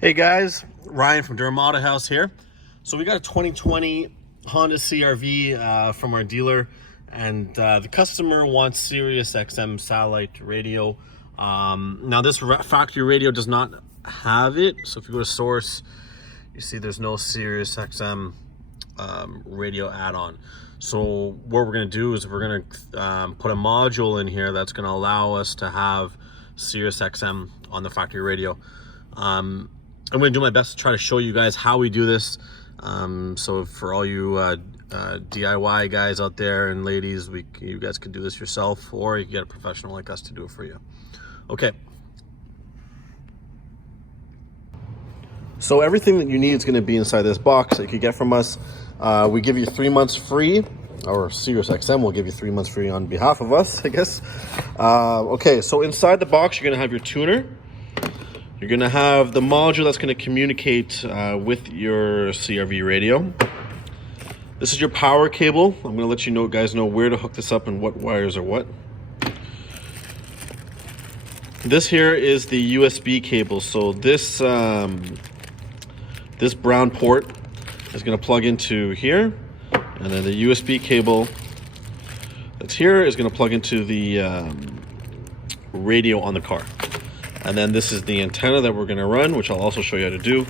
Hey guys, Ryan from Durham Autohaus here. So we got a 2020 Honda CRV from our dealer, and the customer wants SiriusXM satellite radio. Now this factory radio does not have it, so if you go to source, you see there's no SiriusXM radio add-on. So what we're going to do is we're going to put a module in here that's going to allow us to have SiriusXM on the factory radio. I'm going to do my best to try to show you guys how we do this. So for all you DIY guys out there and ladies, you guys can do this yourself, or you can get a professional like us to do it for you. Okay. So everything that you need is going to be inside this box that you can get from us. We give you 3 months free, or SiriusXM will give you 3 months free on behalf of us, I guess. Okay, so inside the box, you're going to have your tuner. You're going to have the module that's going to communicate with your CRV radio. This is your power cable. I'm going to let you guys know where to hook this up and what wires are what. This here is the USB cable. So this this brown port is going to plug into here, and then the USB cable that's here is going to plug into the radio on the car. And then this is the antenna that we're going to run, which I'll also show you how to do.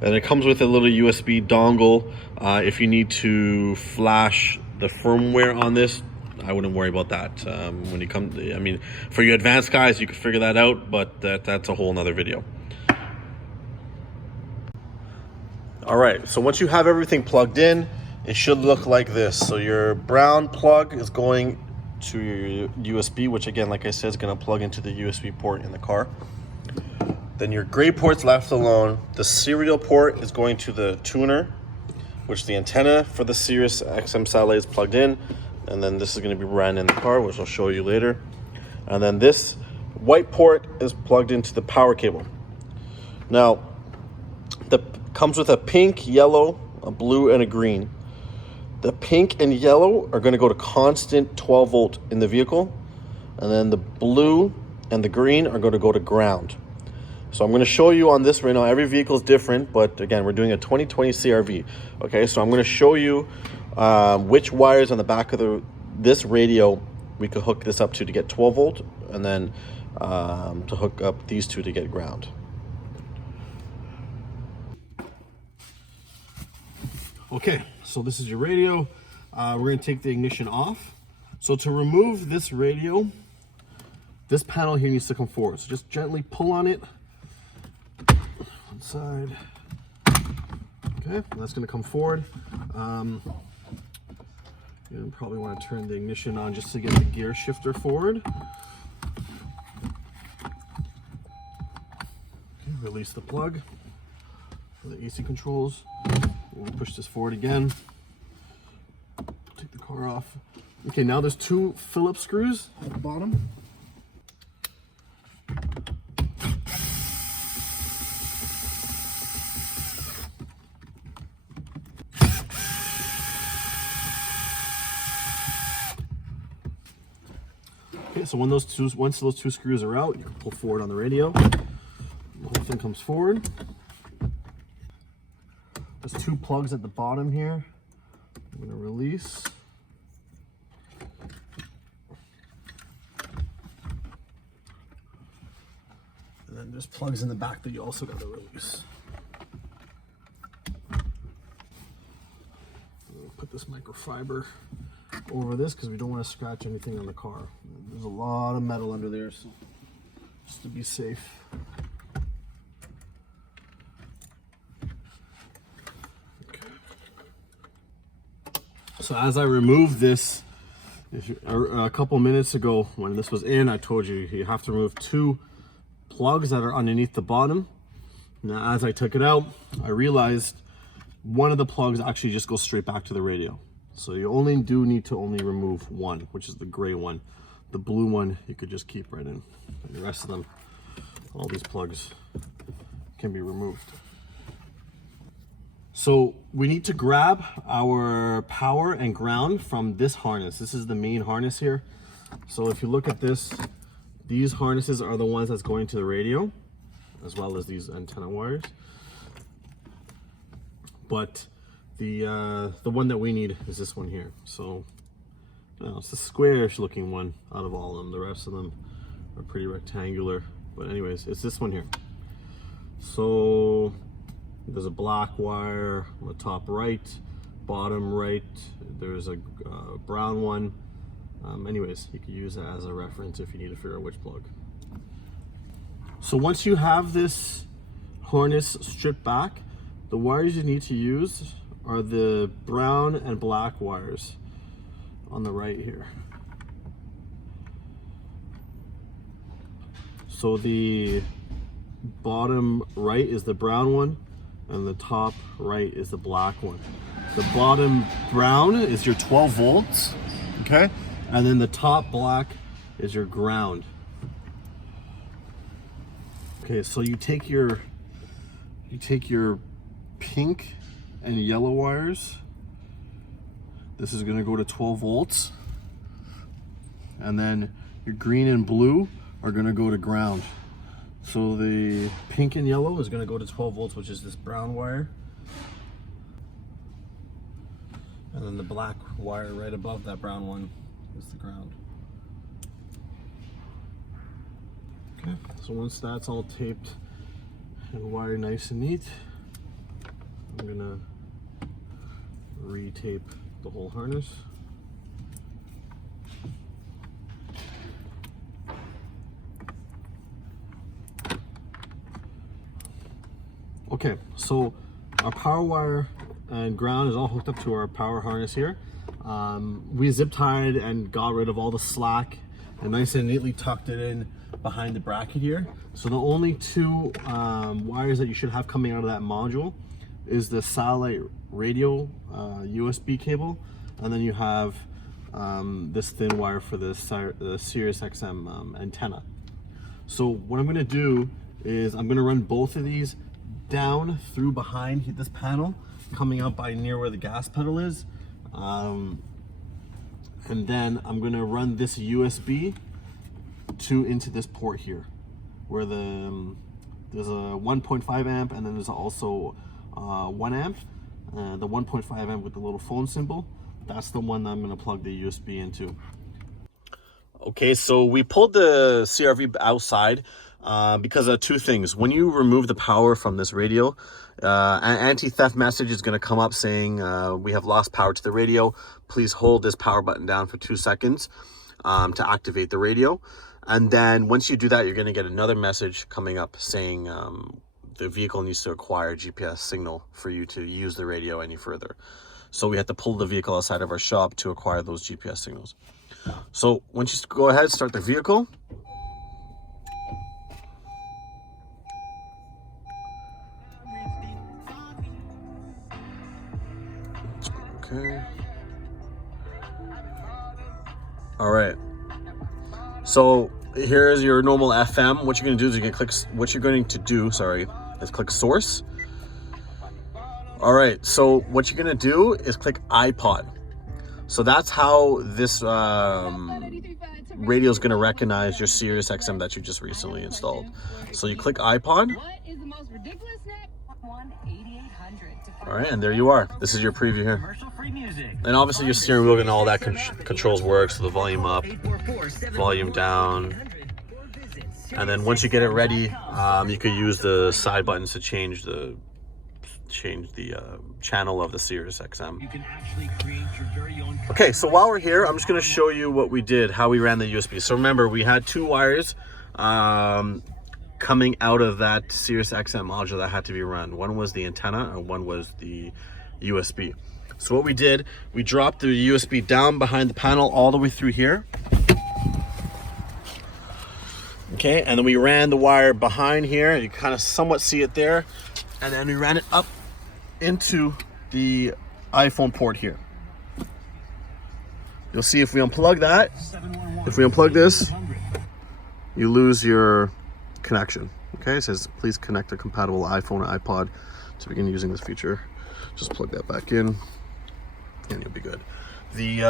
And it comes with a little USB dongle. If you need to flash the firmware on this, I wouldn't worry about that. When you come, I mean, for you advanced guys, you can figure that out, but that's a whole nother video. All right, so once you have everything plugged in, it should look like this. So your brown plug is going to your USB, which again, like I said, is going to plug into the USB port in the car. Then your gray port's left alone. The serial port is going to the tuner, which the antenna for the SiriusXM satellite is plugged in, and then this is going to be ran in the car, which I'll show you later. And then this white port is plugged into the power cable. Now, comes with a pink, yellow, a blue, and a green. The pink and yellow are going to go to constant 12 volt in the vehicle, and then the blue and the green are going to go to ground. So I'm going to show you on this right now. Every vehicle is different, but again, we're doing a 2020 CRV. Okay, so I'm going to show you which wires on the back of this radio we could hook this up to get 12 volt, and then to hook up these two to get ground. Okay, so this is your radio. We're going to take the ignition off. So to remove this radio, this panel here needs to come forward. So just gently pull on it. One side. Okay, that's going to come forward. You probably want to turn the ignition on just to get the gear shifter forward. Okay, release the plug for the AC controls. We'll push this forward again. Take the car off. Okay, now there's two Phillips screws at the bottom. Okay, so once those two screws are out, you can pull forward on the radio. The whole thing comes forward. There's two plugs at the bottom here. I'm going to release. And then there's plugs in the back that you also got to release. We'll put this microfiber over this because we don't want to scratch anything on the car. There's a lot of metal under there, so just to be safe. So as I removed this, a couple minutes ago when this was in, I told you have to remove two plugs that are underneath the bottom. Now as I took it out, I realized one of the plugs actually just goes straight back to the radio. So you need to remove one, which is the gray one. The blue one you could just keep right in. And the rest of them, all these plugs can be removed. So we need to grab our power and ground from this harness. This is the main harness here. So if you look at this, these harnesses are the ones that's going to the radio. as well as these antenna wires. But the one that we need is this one here. So it's a squarish looking one out of all of them. The rest of them are pretty rectangular. But anyways, it's this one here. So there's a black wire on the top right, bottom right. There's a brown one. Anyways, you can use that as a reference if you need to figure out which plug. So once you have this harness stripped back, the wires you need to use are the brown and black wires on the right here. So the bottom right is the brown one, and the top right is the black one. The bottom brown is your 12 volts, okay? And then the top black is your ground. Okay, so you take your pink and yellow wires. This is gonna go to 12 volts. And then your green and blue are gonna go to ground. So the pink and yellow is gonna go to 12 volts, which is this brown wire. And then the black wire right above that brown one is the ground. Okay, so once that's all taped and wired nice and neat, I'm gonna re-tape the whole harness. Okay, so our power wire and ground is all hooked up to our power harness here. We zip tied and got rid of all the slack and nice and neatly tucked it in behind the bracket here. So the only two wires that you should have coming out of that module is the satellite radio USB cable, and then you have this thin wire for the SiriusXM antenna. So what I'm going to do is I'm going to run both of these down through behind this panel, coming up by near where the gas pedal is, and then I'm going to run this USB into this port here, where there's a 1.5 amp, and then there's also 1 amp. The 1.5 amp with the little phone symbol, that's the one that I'm going to plug the USB into. Okay, so we pulled the CRV outside because of two things. When you remove the power from this radio, an anti-theft message is going to come up saying we have lost power to the radio. Please hold this power button down for 2 seconds to activate the radio. And then once you do that, you're going to get another message coming up saying the vehicle needs to acquire a GPS signal for you to use the radio any further. So we had to pull the vehicle outside of our shop to acquire those GPS signals. So once you go ahead, start the vehicle. Okay. All right. So here's your normal FM. What you're going to do is click source. All right. So what you're going to do is click iPod. So that's how this radio is going to recognize your SiriusXM that you just recently installed. So you click iPod. All right, and there you are. This is your preview here. And obviously your steering wheel and all that controls work. So the volume up, volume down. And then once you get it ready, you could use the side buttons to change the channel of the SiriusXM. Okay, so while we're here, I'm just going to show you what we did, how we ran the USB. So remember, we had two wires coming out of that SiriusXM module that had to be run. One was the antenna and one was the USB. So what we did, we dropped the USB down behind the panel all the way through here. Okay, and then we ran the wire behind here. You kind of somewhat see it there. And then we ran it up into the iPhone port here. You'll see if we unplug that, if we unplug this, you lose your connection. Okay, it says please connect a compatible iPhone or iPod to begin using this feature. Just plug that back in and you'll be good. The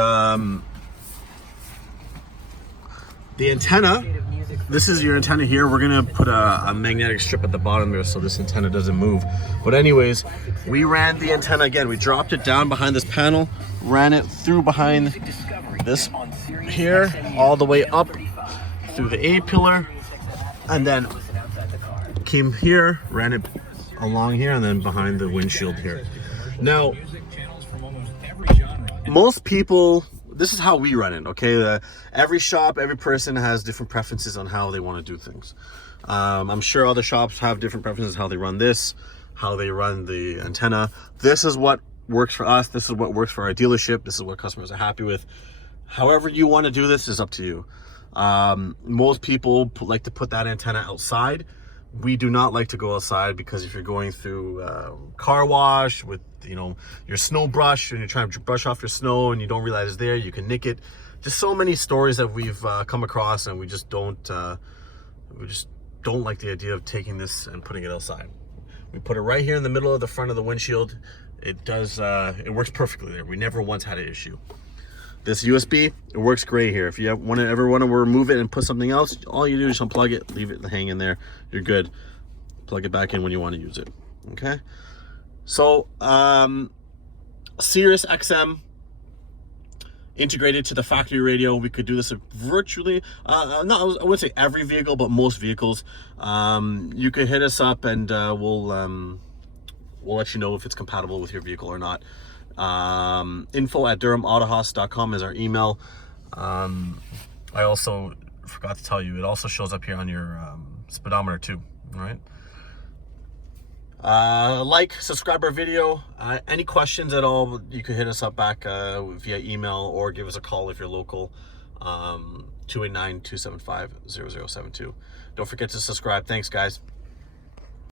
The antenna, this is your antenna here. We're gonna put a magnetic strip at the bottom there so this antenna doesn't move. But anyways, we ran the antenna again. We dropped it down behind this panel, ran it through behind this here, all the way up through the A pillar, and then came here, ran it along here, and then behind the windshield here. Now, most people, this is how we run it, okay? Every shop, every person has different preferences on how they want to do things. I'm sure other shops have different preferences how they run this, how they run the antenna. This is what works for us. This is what works for our dealership. This is what customers are happy with. However you want to do this is up to you. Most people like to put that antenna outside. We do not like to go outside because if you're going through car wash with, you know, your snow brush and you're trying to brush off your snow and you don't realize it's there, you can nick it. Just so many stories that we've come across, and we just don't like the idea of taking this and putting it outside. We put it right here in the middle of the front of the windshield. It does, it works perfectly there. We never once had an issue. This USB, it works great here. If you ever want to remove it and put something else, all you do is unplug it, leave it hang in there. You're good. Plug it back in when you want to use it. Okay. So, SiriusXM integrated to the factory radio. We could do this virtually, I wouldn't say every vehicle, but most vehicles. You could hit us up and we'll let you know if it's compatible with your vehicle or not. info@durhamautohaus.com is our email. I also forgot to tell you, it also shows up here on your speedometer too. All right. Like, subscribe our video. Any questions at all, you can hit us up back via email or give us a call if you're local. 289-275-0072. Don't forget to subscribe. Thanks, guys.